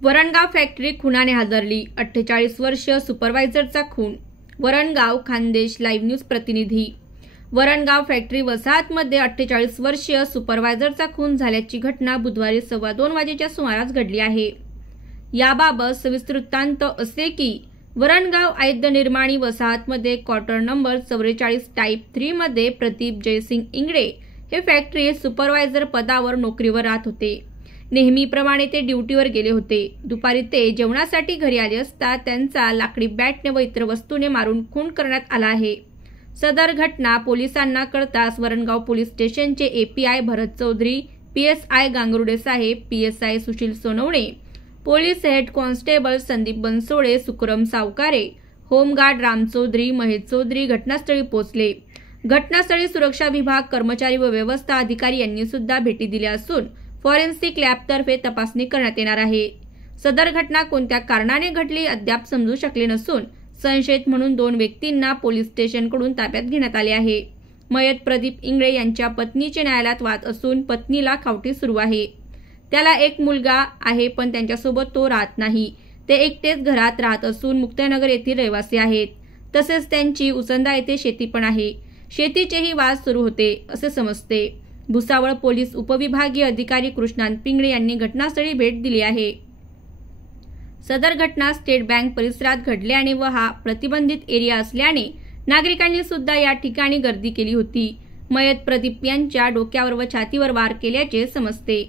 Varangaon factory खुनाने हादरली. 48 वर्ष सुपरवायझरचा खून. वरणगाव. खानदेश लाईव्ह न्यूज प्रतिनिधी. वरणगाव फॅक्टरी वसाहतमध्ये 48 वर्षीय सुपरवायझरचा खून झाल्याची घटना बुधवारी 2:15 वाजेच्या सुमारास घडली आहे. याबाबत सविस्तर वृत्तांत असे की वरणगाव आयुध निर्माणी वसाहतमध्ये क्वार्टर नंबर 44 टाईप 3 मध्ये प्रदीप जयसिंग इंगळे हे फॅक्टरी सुपरवायझर पदावर नोकरीवर राहत होते. नेहमीप्रमाणे ते ड्युटीवर गेले होते. दुपारी ते जेवणासाठी घरी आले असता त्यांचा लाकडी बॅटने व इतर वस्तूने मारून खून करण्यात आला आहे. सदर घटना पोलिसांना कळताच वरणगाव पोलीस स्टेशनचे एपीआय भरत चौधरी, पीएसआय गांगुर्डे साहेब, PSI Sushil Sonawane, police head constable Sandeep Bansode, Sukram Savkare, home guard Ram Chaudhari, Mahesh Chaudhari घटनास्थळी पोहोचले. घटनास्थळी सुरक्षा विभाग कर्मचारी व व्यवस्था अधिकारी यांनी सुद्धा भेटी दिल्या असून फॉरेन्सिक लॅबतर्फे तपासणी करण्यात येणार आहे. सदर घटना कोणत्या कारणाने घडली अद्याप समजू शकले नसून संशयित म्हणून 2 व्यक्तींना पोलीस स्टेशनकडून ताब्यात घेण्यात आले आहे. मयत प्रदीप इंगळे यांच्या पत्नीचे न्यायालयात वाद असून पत्नीला खावटी सुरू आहे. त्याला एक मुलगा आहे पण त्यांच्यासोबत तो राहत नाही. ते एकटेच घरात राहत असून मुक्ताईनगर येथील रहिवासी आहेत. तसेच त्यांची उसंदा येथे शेती पण आहे. शेतीचेही वाद सुरू होते असे समजते. भुसावळ पोलीस उपविभागीय अधिकारी कृष्णांत पिंगळे यांनी घटनास्थळी भेट दिली आहे. सदर घटना स्टेट बँक परिसरात घडल्याने व हा प्रतिबंधित एरिया असल्याने नागरिकांनी सुद्धा या ठिकाणी गर्दी केली होती. मयत प्रदीप यांच्या डोक्यावर व छातीवर वार केल्याचे समजते.